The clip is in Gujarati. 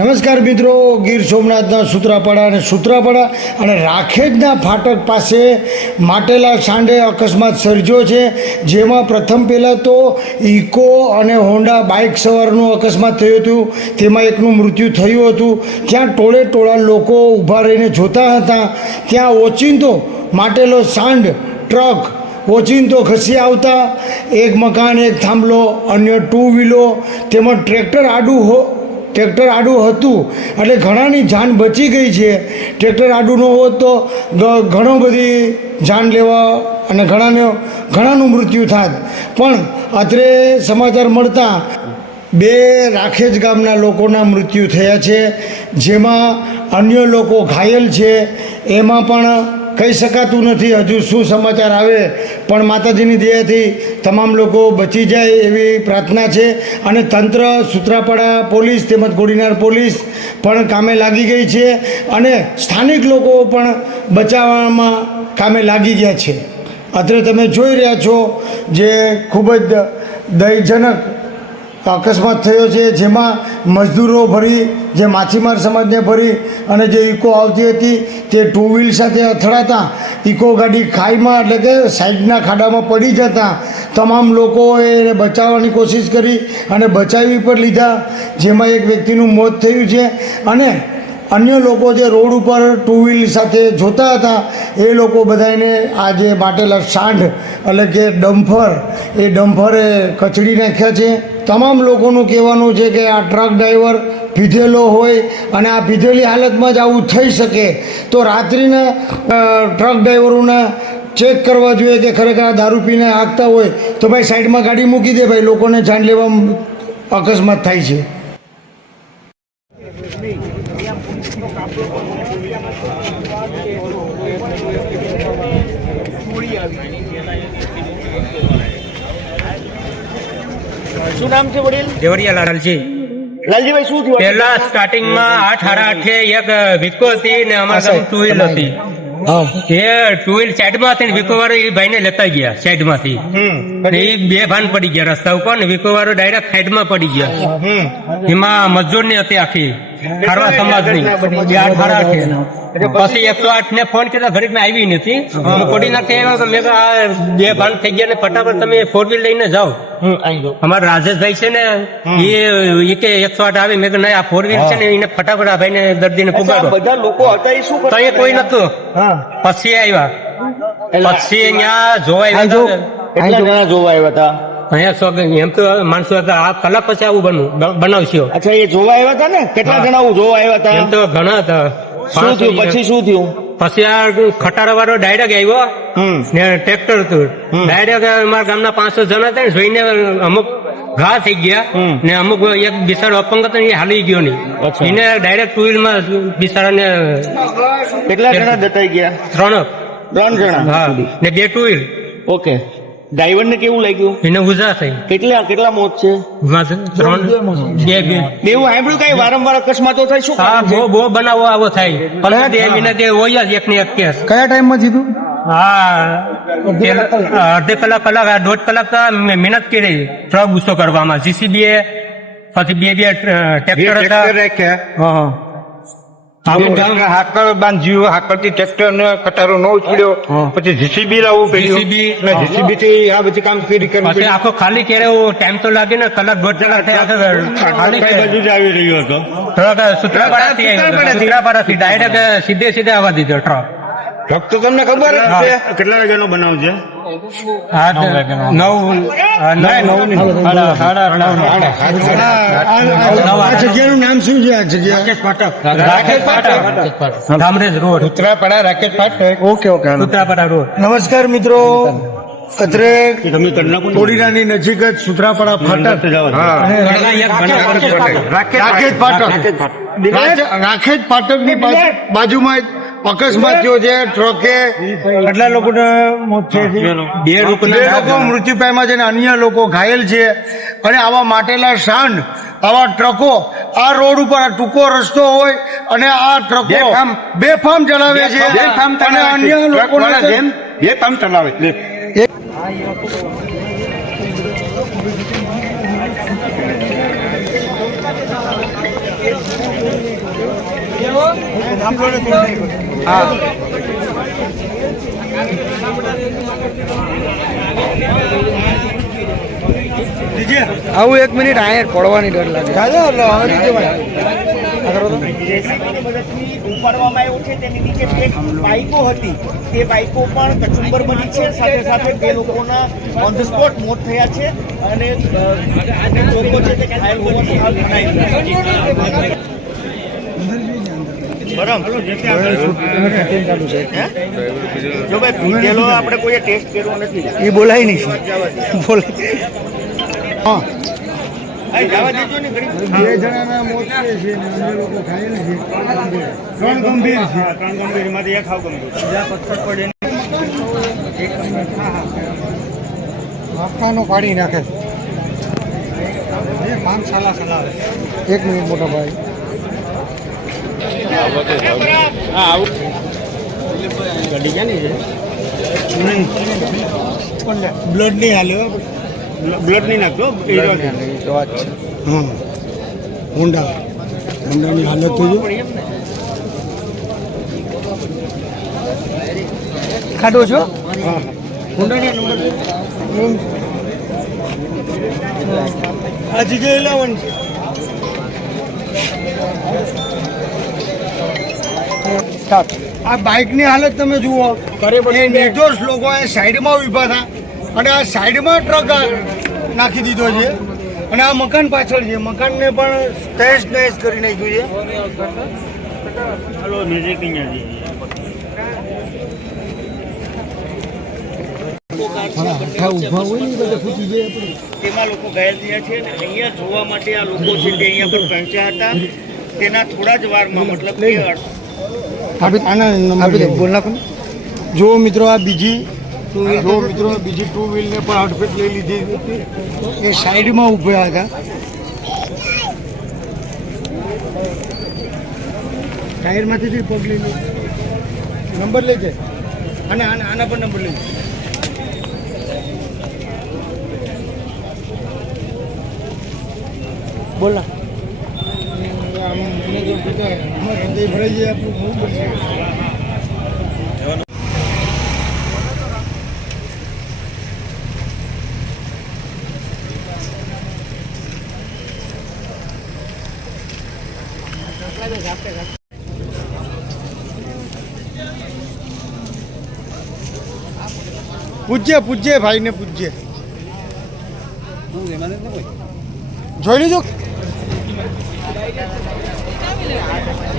નમસ્કાર મિત્રો, ગીર સોમનાથના સૂત્રાપાડા અને સૂત્રાપાડા અને રાખેજના ફાટક પાસે માટેલા સાંડે અકસ્માત સર્જ્યો છે, જેમાં પ્રથમ પહેલાં તો ઇકો અને હોન્ડા બાઇક સવારનું અકસ્માત થયું હતું. તેમાં એકનું મૃત્યુ થયું હતું. ત્યાં ટોળે ટોળા લોકો ઊભા રહીને જોતા હતા. ત્યાં ઓચિંતો માટેલો સાંડ ટ્રક ઓચિંતો ખસી આવતા. એક મકાન એક થાંભલો, અન્ય ટુ વ્હીલો, તેમજ ટ્રેક્ટર આડું હો ટ્રેક્ટર આડું હતું. એટલે ઘણાની જાન બચી ગઈ છે. ટ્રેક્ટર આડું ન હોત તો ઘણો બધી જાન લેવા અને ઘણાને, ઘણાનું મૃત્યુ થાત. પણ અત્રે સમાચાર મળતા બે રાખેજ ગામના લોકોના મૃત્યુ થયા છે. જેમાં અન્ય લોકો ઘાયલ છે. એમાં પણ કહી શકાતું નથી. હજુ શું સમાચાર આવે? પણ માતાજીની દયાથી તમામ લોકો બચી જાય એવી પ્રાર્થના છે. અને તંત્ર, સૂત્રાપાડા પોલીસ તેમજ ગોડીનાર પોલીસ પણ કામે લાગી ગઈ છે. અને સ્થાનિક લોકો પણ બચાવવામાં કામે લાગી ગયા છે. અત્રે તમે જોઈ રહ્યા છો જે ખૂબ જ દયજનક અકસ્માત થયો છે, જેમાં મજદૂરો ભરી જે માછીમાર સમાજને ભરી અને જે ઇકો આવતી હતી તે ટુ વ્હીલ સાથે અથડાતા, ઇકો ગાડી ખાઈમાં એટલે કે સાઈડના ખાડામાં પડી જતા, તમામ લોકોએ એને બચાવવાની કોશિશ કરી અને બચાવી પણ લીધા, જેમાં એક વ્યક્તિનું મોત થયું છે અને અન્ય લોકો જે રોડ ઉપર ટુ વ્હીલ સાથે જોતા હતા, એ લોકો બધાને આ જે માટેલા સાંઢ એટલે કે ડમ્ફર, એ ડમ્ફરે કચડી નાખ્યા છે. તમામ લોકોનું કહેવાનું છે કે આ ટ્રક ડ્રાઈવર પીધેલો હોય અને આ પીધેલી હાલતમાં જ આવું થઈ શકે તો રાત્રિના ટ્રક ડ્રાઈવરોને ચેક કરવા જોઈએ કે ખરેખર આ દારૂ પીને આગતા હોય તો ભાઈ સાઈડમાં ગાડી મૂકી દે ભાઈ લોકોને જાણ લેવામાં અકસ્માત થાય છે. શું નામ છે વડીલ? દેવરિયા લાલજી. લાલજીભાઈ શું થયું? પેલા સ્ટાર્ટિંગમાં આઠ સાડા આઠે એક વિકો હતી ને અમારા ટુ વ્હીલ હતી. એ ટુ વ્હીલ સાઈડમાં હતી વિકો વાળો એ ભાઈને લેતા ગયા સાઈડમાંથી અને એ બે ભાન પડી ગયા રસ્તા ઉપર ને વિકો વાળો ડાયરેક્ટ સાઈડમાં પડી ગયા. એમાં મજૂરની હતી આખી. ખારવા સમાજની. એ આઠ સાડા આઠે પછી એકસો આઠ ને ફોન કર્યો ઘડીક મેં આવી નથી. હું. પડી નાખી આવ્યો તો મેં આ બે ભાન થઈ ગયા ને ફટાફટ તમે ફોર વ્હીલ લઈને જાઓ. અમારા રાજેશભાઈ છે ને એ કે એકસો આઠ આવી મેં નહીં આ ફોર વ્હીલ છે ને એને ફટાફટ આ ભાઈને દર્દી ને પુગાડો. બધા લોકો હતા એ શું તો એ કોઈ નતું પછી આવ્યા. પછી અહીંયા જોવા આવ્યા જોવા આવ્યા હતા? અહીંયા સો એમ તો માણસો હતા આ કલાક પછી આવું બનવું બનાવશો. અચ્છા એ જોવા આવ્યા હતા ને? કેટલા. જણા જોવા આવ્યા એમ હતા તો ઘણા હતા. શું થયું? પછી શું થયું? પછી આ ખટારા વાળો ડાયરેક્ટ આવ્યો ને ટ્રેક્ટર હતું. ડાયરેક્ટ અમારા ગામના પાંચસો જણા હતા ને જોઈને અમુક ઘા થઈ ગયા ને અમુક એક બિચારો અપંગ હતો એ હાલી ગયો નહીં. એને ડાયરેક્ટ ટુ વ્હીલમાં બિચારાને કેટલા જણા દટાઈ ગયા? ત્રણ ત્રણ જણા? હા. ને બે ટુ વ્હીલ ઓકે. ડ્રાઈવર ને કેવું લાગ્યું? એને ઉજા થઈ. કેટલા કેટલા મોત છે? ત્રણ બે બે એવું સાંભળ્યું કઈ વારંવાર અકસ્માતો થાય શું હા? બહુ બહુ બનાવો આવો થાય. પણ તે હોય જ એક ને એક કેસ. કયા ટાઈમમાં જીધું હા. પેલા અડધે કલાક કલાક આ દોઢ કલાક મહેનત કરી. ટ્રક ગુસ્સો કરવામાં. જીસીબી પછી બે બે ટ્રેક્ટર હતા. હાકર બાંધ્યું હાકરથી ટ્રેક્ટર ને કટારો ન ઉછળ્યો. પછી જીસીબી લાવવું પડ્યું. જીસીબી થી આ બધી કામ કરી પછી આખો ખાલી કરે ટાઈમ તો લાગે ને કલાક દોઢ કલાક ખાલી કરે જ આવી રહ્યો હતો. ટ્રક સુત્રાપાડાથી. ડાયરેક્ટ સીધે સીધે આવવા દીધો ટ્રક ટ્રક તો તમને ખબર છે. કેટલા વાગ્યાનો બનાવ છે? હા તો નવ હા, નવ સાડા- સાડા નવ આ જગ્યાનું નામ શું છે આ જગ્યા રાકેશ પાટક ધામરેજ રોડ ઉત્તરાપાડા રાકેશ ફાટક ઓકે ઓકે સુત્રાપાડા રોડ નમસ્કાર મિત્રો અત્રે કોડીનાની નજીક જ સુત્રાપાડા ફાટક રાકેશ પાટક રાકેશ પાટકની ની બાજુમાં અકસ્માત થયો છે ટ્રકે. કેટલા લોકોને મોત થઈ બે લોકો. બે લોકો મૃત્યુ પામ્યા છે અને અન્ય લોકો ઘાયલ છે. અને આવા માટેલા સાંડ આવા ટ્રકો આ રોડ ઉપર આ ટૂંકો રસ્તો હોય અને આ ટ્રકો બેફામ. બેફામ ચલાવે છે અને અન્ય લોકોને બે કામ ચલાવે આવું એક મિનિટ આયર પડવાની ડર લાગે. ઉપાડવામાં આવ્યો છે તેની નીચે બે બાઈકો હતી. તે બાઈકો પણ કચુંબર બની છે. સાથે સાથે બે લોકોના ઓન ધ સ્પોટ મોત થયા છે. અને લોકો છે તે ઘાયલ હોવાનું હાલ જણાઈ રહ્યું છે. બરાબર હે? જો આપણે કોઈએ ટેસ્ટ કર્યો નથી. એ બોલાય નહીં બોલાય. હા. આ જવા દેજો ને ઘડી. બે જણાના મોત છે અને લોકો ઘાયલ છે. ત્રણ ગંભીર છે. ત્રણ ગંભીર. એમાંથી એક હાવ ગંભીર. માથાનો પાડી નાખે. એક મિનિટ મોટા ભાઈ. બ્લડ નહીં હાલે બ્લડ નહીં નાખતો હા. હોન્ડા હોન્ડાની હાલત થઈ જો ખાડો છો હા. હોન્ડાના નંબર આ જગ્યાએ છે આ બાઇકની હાલત તમે જુઓ. એ નિર્દોષ લોકો એ સાઈડમાં ઊભા હતા અને આ સાઈડમાં ટ્રક નાખી દીધો છે. અને આ મકાન પાછળ છે. મકાનને પણ તહેશ નહેશ કરી નાખ્યું છે. હલો નજીક અહીંયા જઈએ ઊભા હોય ને બધા ફૂટી જાય આપણે તેમાં લોકો ઘાયલ થયા છે અને અહીંયા જોવા માટે આ લોકો છે તે અહીંયા પર પહોંચ્યા હતા. તેના થોડા જ વારમાં મતલબ કે આપી બોલ નાખો જો મિત્રો આ બીજી જો મિત્રો બીજી ટુ વ્હીલને પણ આઉટફિટ લઈ લીધી હતી. એ સાઈડમાં ઊભા હતા. ટાયરમાંથી પગ લઈ લે. નંબર લેજે. અને આના આના પર નંબર લેજે. બોલ ના આમ મને તો કહેતા અમારે હૃદય ભરાઈ જાય આપણું બહુ બનશે પૂજ્ય પૂજ્ય ભાઈને પૂજ્ય જોઈ લીધું familiar.